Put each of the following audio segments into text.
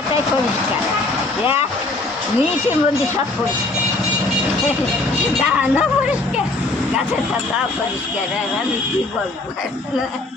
জায়গাটাই পরিষ্কার, এক মিনিটের মধ্যে সব পরিষ্কার, দাঁড়ানো পরিষ্কার, গাছের পাতাও পরিষ্কার। আর আমি কী বলবো, কী করবো।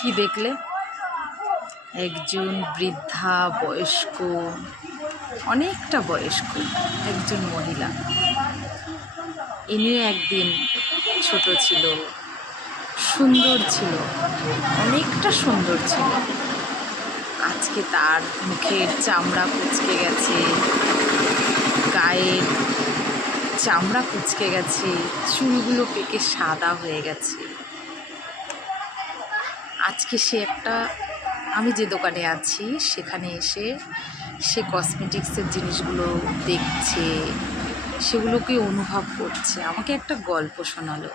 কি দেখলে? একজন বৃদ্ধা বয়স্ক, অনেকটা বয়স্ক একজন মহিলা। ইনিও একদিন ছোট ছিল, সুন্দর ছিল, অনেকটা সুন্দর ছিল। আজকে তার মুখের চামড়া কুঁচকে গেছে, গায়ের চামড়া কুঁচকে গেছে, চুলগুলো পেকে সাদা হয়ে গেছে। আজকে সে একটা, আমি যে দোকানে আছি সেখানে এসে সে কসমেটিক্সের জিনিসগুলো দেখছে, সেগুলোকে অনুভব করছে। আমাকে একটা গল্প শোনালো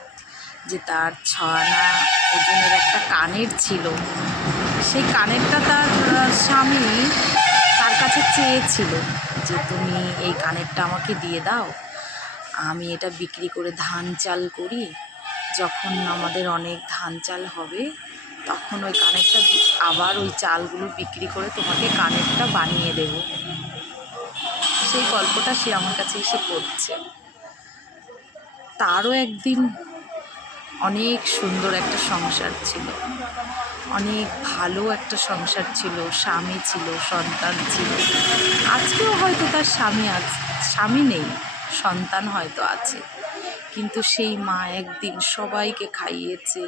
যে তার 6 আনা ওজনের একটা কানের ছিল, সেই কানেরটা তার স্বামী তার কাছে চেয়েছিল যে তুমি এই কানেরটা আমাকে দিয়ে দাও, আমি এটা বিক্রি করে ধান চাল করি, যখন আমাদের অনেক ধান চাল হবে তখন ওই কানেরটা আবার ওই চালগুলো বিক্রি করে তোমাকে কানেরটা বানিয়ে দেব। সেই গল্পটা সে আমার কাছে এসে পড়ছে। তারও একদিন অনেক সুন্দর একটা সংসার ছিল, অনেক ভালো একটা সংসার ছিল, স্বামী ছিল, সন্তান ছিল। আজকেও হয়তো তার স্বামী নেই, সন্তান হয়তো আছে, কিন্তু সেই মা একদিন সবাইকে খাইয়েছে,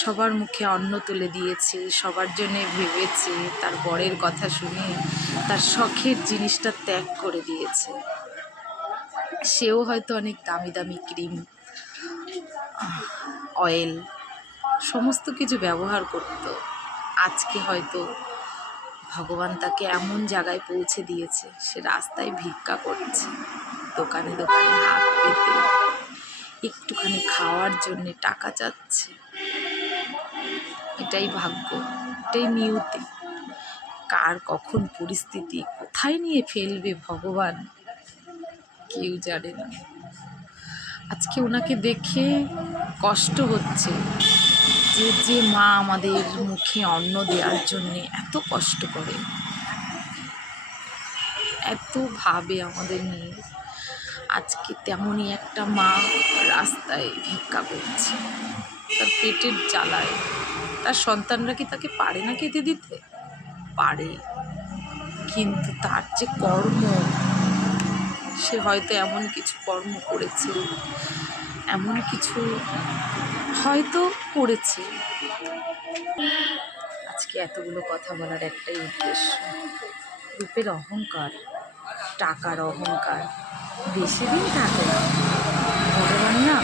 সবার মুখে অন্ন তুলে দিয়েছে, সবার জন্যে ভেবেছে, তার বরের কথা শুনে তার শখের জিনিসটা ত্যাগ করে দিয়েছে। সেও হয়তো অনেক দামি দামি ক্রিম, অয়েল, সমস্ত কিছু ব্যবহার করত। আজকে হয়তো ভগবান তাকে এমন জায়গায় পৌঁছে দিয়েছে, সে রাস্তায় ভিক্ষা করছে, দোকানে দোকানে হাত পেতে একটুখানি খাওয়ার জন্যে টাকা চাচ্ছে। এটাই ভাগ্য, এটাই নিয়তি। কার কখন পরিস্থিতি কোথায় নিয়ে ফেলবে ভগবান কেউ জানে না। আজকে ওনাকে দেখে কষ্ট হচ্ছে যে যে মা আমাদের মুখে অন্ন দেওয়ার জন্যে এত কষ্ট করে, এত ভাবে আমাদের নিয়ে, আজকে তেমনই একটা মা রাস্তায় ভিক্ষা করছে তার পেটের জ্বালায়। তার সন্তানরা কি তাকে পারে না খেতে দিতে? পারে, কিন্তু তার যে কর্ম, সে হয়তো এমন কিছু কর্ম করেছে, এমন কিছু হয়তো করেছে। আজকে এতগুলো কথা বলার একটাই উদ্দেশ্য, রূপের অহংকার, টাকার অহংকার বেশি দিন থাকে না। ভগবান না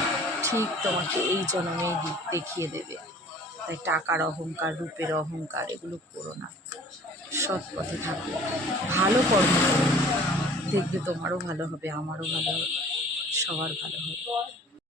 ঠিক তোমাকে এই জন্মেই দেখিয়ে দেবে। তাই টাকার অহংকার, রূপের অহংকার এগুলো করো না, সৎ পথে থাকো, ভালো কর্ম করো, দেখবে তোমারও ভালো হবে, আমারও ভালো হবে, সবার ভালো হবে।